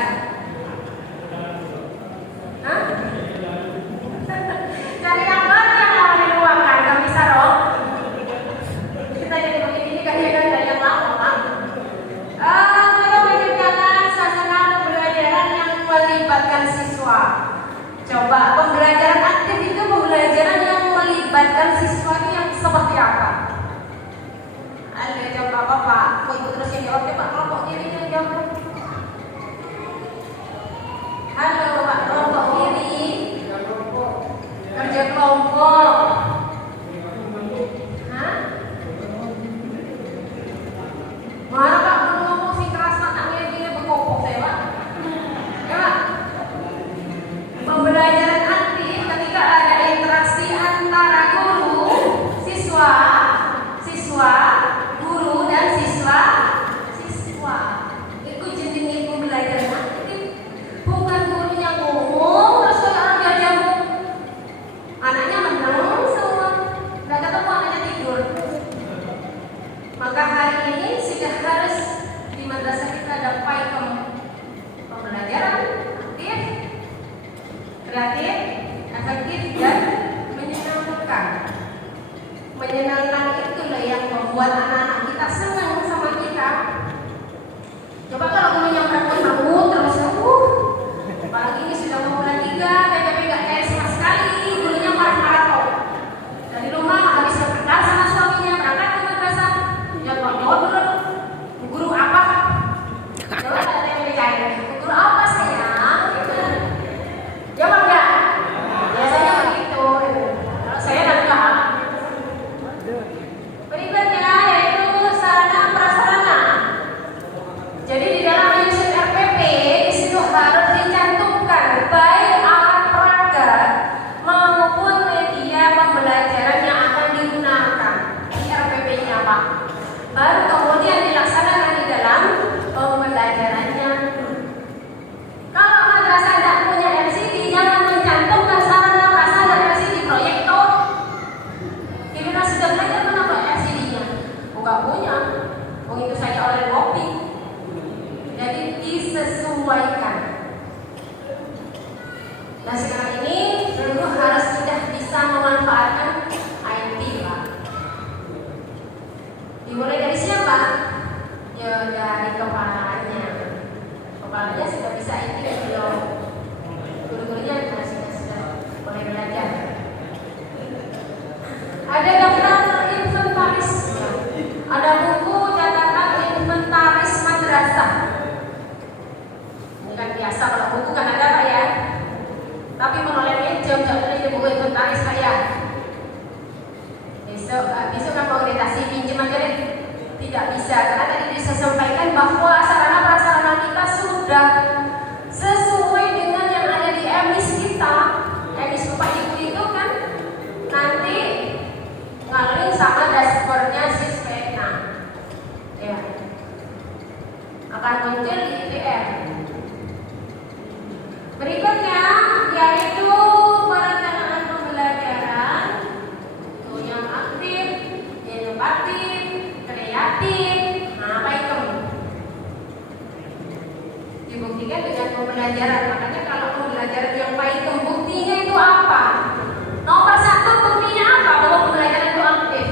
Hah? Cari yang baru yang mau diluangkan, nggak bisa dong. Kita jadi begini kan ya kan dari yang lama Pak. Kita menciptakan suasana pembelajaran yang melibatkan siswa. Coba pembelajaran aktif itu pembelajaran yang melibatkan siswa itu yang seperti apa? Ada coba Bapak, mau ikut terus yang jawab Pak, kelompok kiri yang jawab. Halo Pak, kelompok kiri. Kerja kelompok. Hah? Mana Pak, ngomong sih keras Pak, tak ngeliat berkopok saya Pak. Ya Pak. Pembelajaran aktif ketika ada interaksi antara guru, siswa, guru dan siswa. Itu jenis pembelajaran aktif. Bukan gurunya kreatif, efektif, dan menyenangkan. Menyenangkan itulah yang membuat anak-anak kita senang sama kita. Coba kalau gurunya menakut-nakut terus, apalagi ini sudah mau bulan 3, tapi nggak kayak sama sekali. Gurunya marah-marah kok. Dari rumah habis bertengkar sama suaminya, berangkat ke madrasah. Ya ngobrol, guru apa? Coba ada yang dicari. Guru apa sayang? Jawab nggak? Biasanya begitu. Kalau saya nggak. Berikutnya yaitu sarana prasarana. Jadi di dalam menyusun RPP di situ harus dicantumkan baik alat peraga maupun media pembelajaran yang akan digunakan di RPP-nya, Pak. Baru kemudian dilaksanakan di dalam pembelajarannya. Kalau madrasah tidak punya LCD, jangan mencantumkan sarana prasarana LCD proyektor. Kita sudah belajar kenapa LCD-nya? Nggak punya. Itu saja oleh kopi. Jadi disesuaikan. Nah sekarang ini guru harus sudah bisa memanfaatkan IT, Pak. Dimulai dari siapa? Ya dari kepalanya. Kepalanya sudah bisa IT belum? Guru-gurunya sudah boleh belajar. Ada daftar inventaris, ada buku catatan inventaris madrasah. Ini kan biasa kalau buku kan ada, Pak ya. Tapi menolaknya jam boleh di buku inventaris, Pak ya. Besok kan mau orientasi pinjam aja deh. Tidak bisa karena tadi saya sampaikan bahwa sarana prasarana kita sudah sesuai dengan yang ada di emis kita. Emis Bapak Ibu itu kan nanti ngalih sama dashboardnya Sispena, ya akan muncul di IPM. Berikutnya yaitu perencanaan pembelajaran yang aktif, inovatif, kreatif. Nah, apa itu? Dibuktikan dengan pembelajaran. Makanya kalau pembelajaran yang baik, buktinya itu apa? Nomor 1 buktinya apa bahwa pembelajaran itu aktif?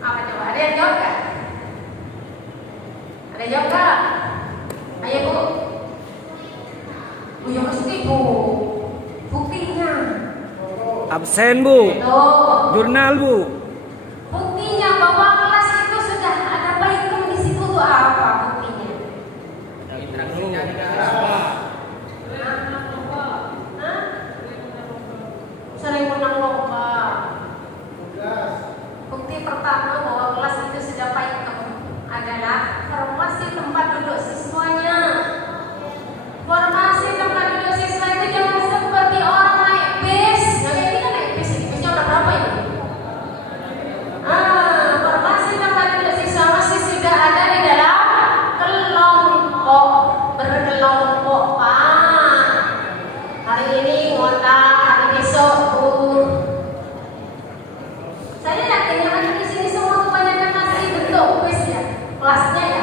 Apa coba? Ada yang jawab gak? Ada yang jawab gak? Ayo Bu. Bu yang mesti Bu. Buktinya. Absen Bu. Jurnal Bu. Buktinya bahwa kelas itu sudah ada baikum di situ tuh apa buktinya? Interaksinya tidak. Saling menang lomba. Bukti pertama bahwa kelas itu sudah baikum adalah formasi tempat duduk siswanya. Formasi tempat duduk siswa itu jangan seperti orang naik bis. Nah, ini kan naik bis, bisnya udah berapa ini? Formasi tempat duduk siswa masih sudah ada di dalam kelompok, berkelompok, Pak. Hari ini ngotak, hari besok Bu. Saya yakin yang ada di sini semua kebanyakan masih bentuk kuis ya, kelasnya ya,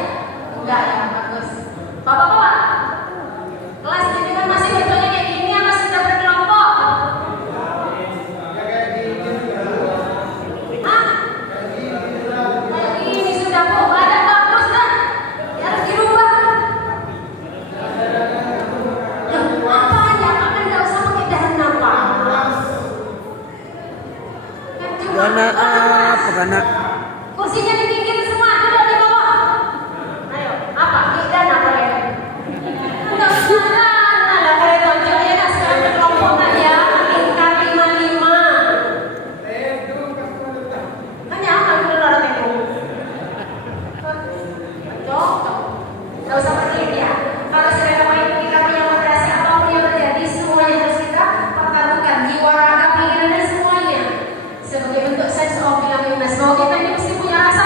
enggak ya, bagus. Bapak-bapak, kelas ini kan masih bentuknya kayak gini apa sudah berkelompok? Kayak gini sudah Bu, ada bagus dah, ya harus dirubah. Apa aja, kan nggak usah pakai dana Pak. Kan cuma Dana apa dana? kursinya di pinggir semua, duduk di bawah. Ayo, apa? Dana boleh? Enggak usah dana lah, kalau tonjol aja dah sekarang berkelompokan ya, lingkar 55. Kan nyaman dulu orang itu. Cocok. Enggak usah berdiri ya. Kalau sudah main kita punya madrasah apapun yang terjadi semuanya harus kita pertaruhkan jiwa raga pikiran dan semuanya sebagai bentuk sense of belonging. Bahwa kita ini mesti punya rasa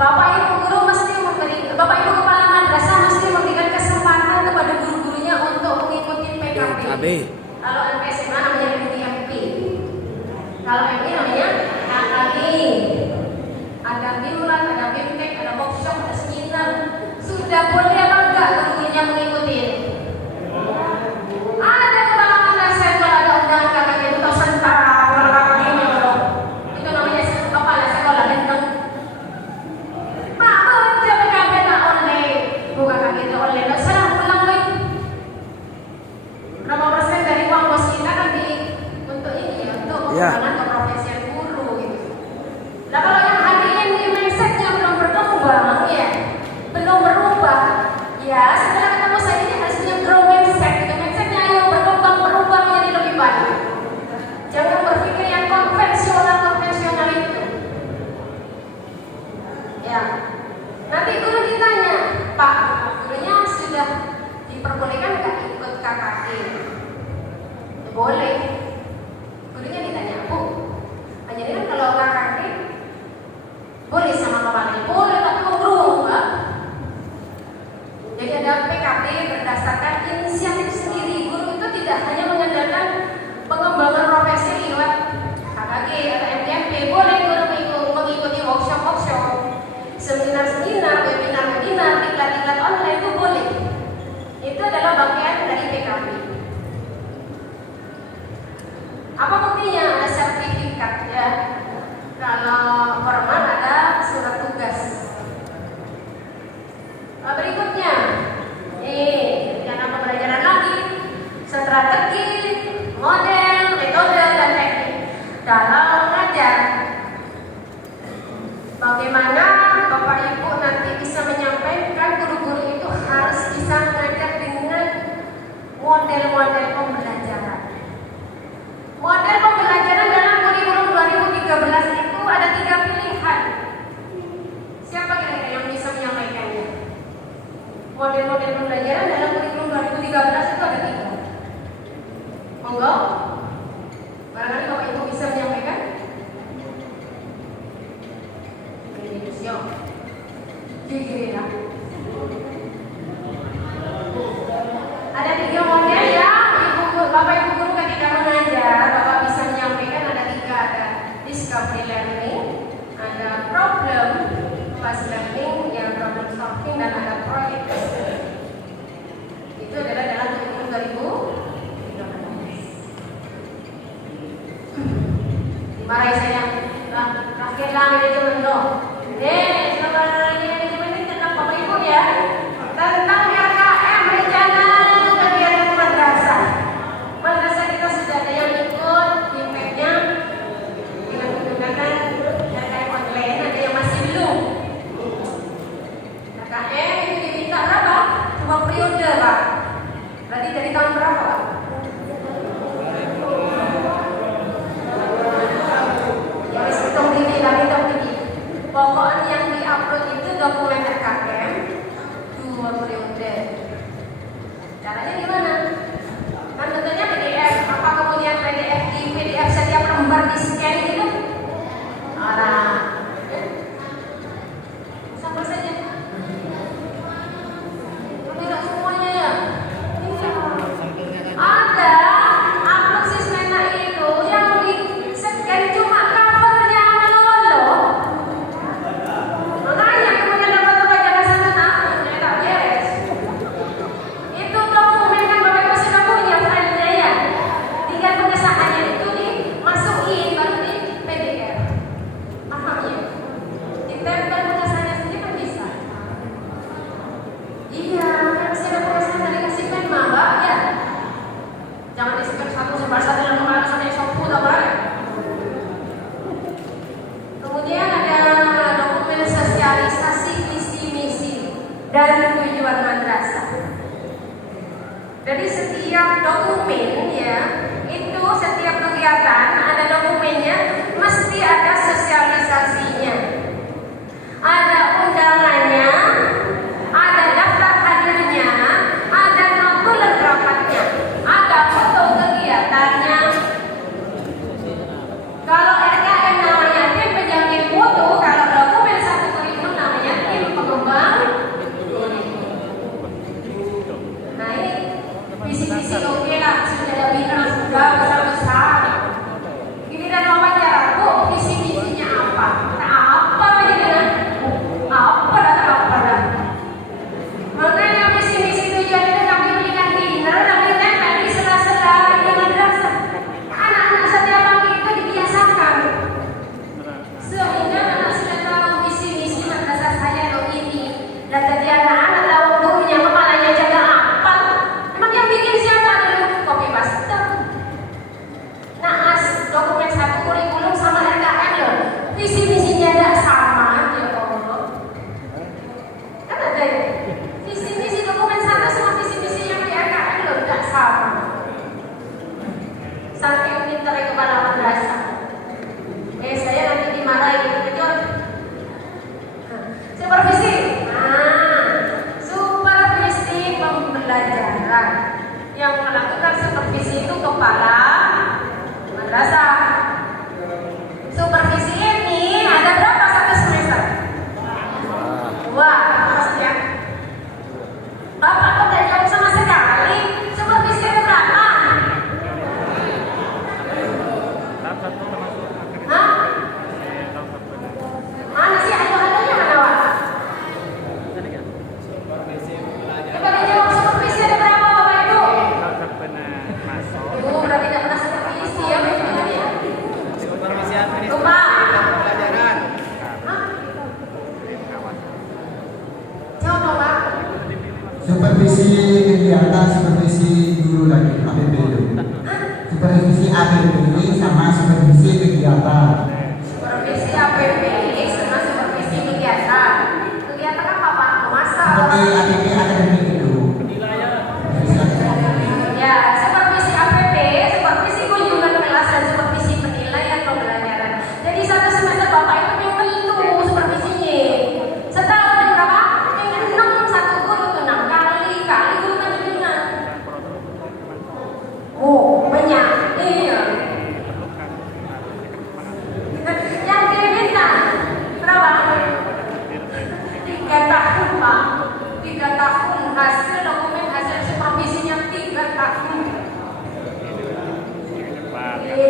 Bapak Ibu guru mesti Bapak Ibu kepala madrasah mesti memberikan kesempatan kepada guru-gurunya untuk mengikuti PKP. Kalau MPSMA namanya MPMP. Kalau MI namanya AKI. Ada bimbel, ada bimtek, ada workshop, ada seminar. Sudah boleh apa enggak guru-gurunya mengikuti? Ada kepala madrasah kalau ada undangan KKI itu tahu sentara kalau KKI itu namanya kepala sekolah bintang. Pak, kerja PKP tak online, bukan KKI itu online. Nggak salah pulang lagi. Berapa persen dari uang bos kita kan untuk ini ya, untuk pengembangan keprofesian guru gitu. Nah kalau yang hari ini mindsetnya belum berkembang ya, belum berubah, ya setelah ketemu saya ini harus punya grow mindset gitu. Mindsetnya ayo berkembang, berubah menjadi lebih baik. Jangan berpikir yang konvensional itu. Ya, nanti guru ditanya, Pak, gurunya sudah diperbolehkan nggak ikut KKD? Ya, boleh. Gurunya ditanya, Bu, jadi kan kalau KKD boleh sama kepalanya? Boleh, tapi guru enggak. Jadi ada PKP berdasarkan inisiatif sendiri. Guru itu tidak hanya mengandalkan pengembangan profesi lewat KKG atau MPMP. Boleh guru mengikuti workshop, seminar-seminar, webinar, diklat-diklat online itu boleh. Itu adalah bagian dari PKP. Apa buktinya? Ada sertifikat ya. Kalau formal ada surat tugas. Berikutnya, rencana pembelajaran lagi, strategi, model, metode, dan teknik dalam mengajar. Bagaimana Bapak Ibu nanti bisa menyampaikan guru-guru itu harus bisa mengajar dengan model-model pembelajaran. Model pembelajaran dalam kurikulum 2013 itu ada 3 pilihan. Siapa kira-kira yang bisa menyampaikannya? Model-model pembelajaran dalam kurikulum 2013 itu ada 3. Monggo, barangkali Bapak Ibu bisa menyampaikan. Siap. Dikira. Ada 3 model ya, Bapak Ibu guru ketika mengajar, Bapak bisa menyampaikan ada 3, ada discovery learning, ada problem based learning, yang problem solving, dan ada project based learning. Itu adalah dalam kurikulum 2013. Dimarahi saya, terakhir lah manajemen dong. Sebenarnya manajemen ini tentang Bapak Ibu ya, tentang RKM, rencana kegiatan madrasah. Madrasah kita sudah ada yang ikut impactnya dengan menggunakan RKM online, ada yang masih belum. RKM itu diminta berapa? 2 periode Pak. Berarti dari tahun berapa Pak? Ya wis hitung diri. Pokoknya yang diupload itu dokumen RKM 2 periode. Caranya gimana? Kan tentunya PDF, apa kemudian PDF di PDF setiap lembar di scan gitu? Sama saja. Tidak semuanya ya. Ada upload Sismena itu yang di scan cuma covernya loh. Makanya kemudian dapat pelajaran sama tak beres. Itu dokumen kan Bapak Ibu sudah punya filenya ya. Tinggal pengesahannya itu dimasukin baru di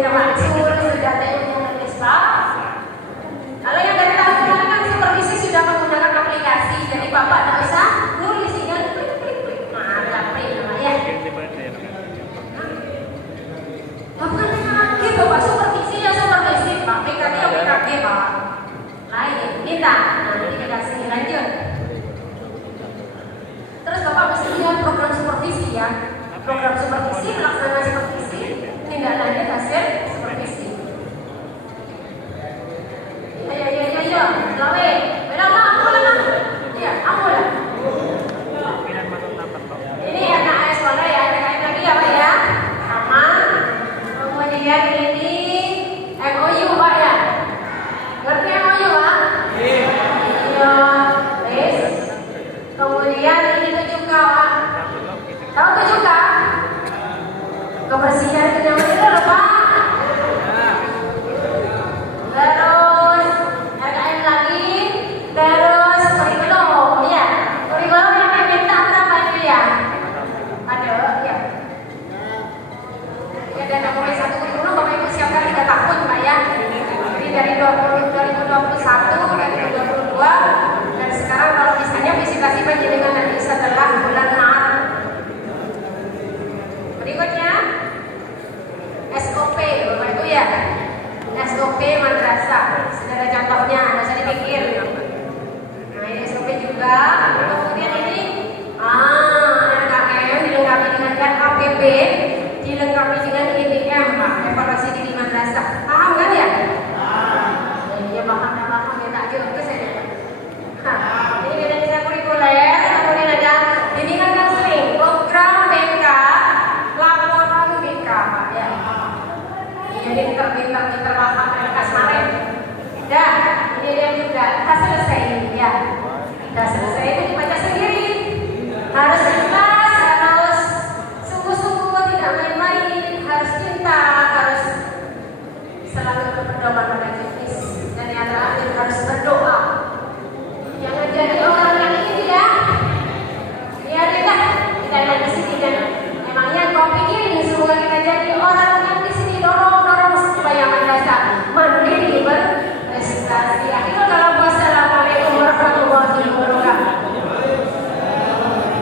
sudah maksur, sudah ada ilmu menulis Pak. Kalau yang dari tahun kemarin kan supervisi sudah menggunakan aplikasi, jadi Bapak tidak usah nulis, tinggal klik klik klik. Mantap, ya. Bapak kaget, Bapak supervisi ya supervisi, Pak. PKD ya PKD, Pak. Lain, kita nanti dikasih lanjut. Terus Bapak mesti lihat program supervisi ya. Program supervisi, pelaksanaan supervisi, tindak lanjut hasil supervisi. Ayo, lawe, berapa? Aku lah, ya, aku lah. Ini anak sekolah ya, ada lagi ya Pak ya, sama. Kemudian ini MOU Pak ya, ngerti MOU Pak? Iya, yes. Kemudian ini juga Pak, tahu tuh juga kebersihan kenyamanan itu loh Pak. Terus RKM lagi, terus kurikulum ya, kurikulum yang minta berapa itu ya? Ada ya. Ya dan dokumen satu kurikulum Bapak Ibu siapkan 3 tahun Pak ya. Jadi dari 2021, dari 2022 dan sekarang kalau misalnya visitasi panjenengan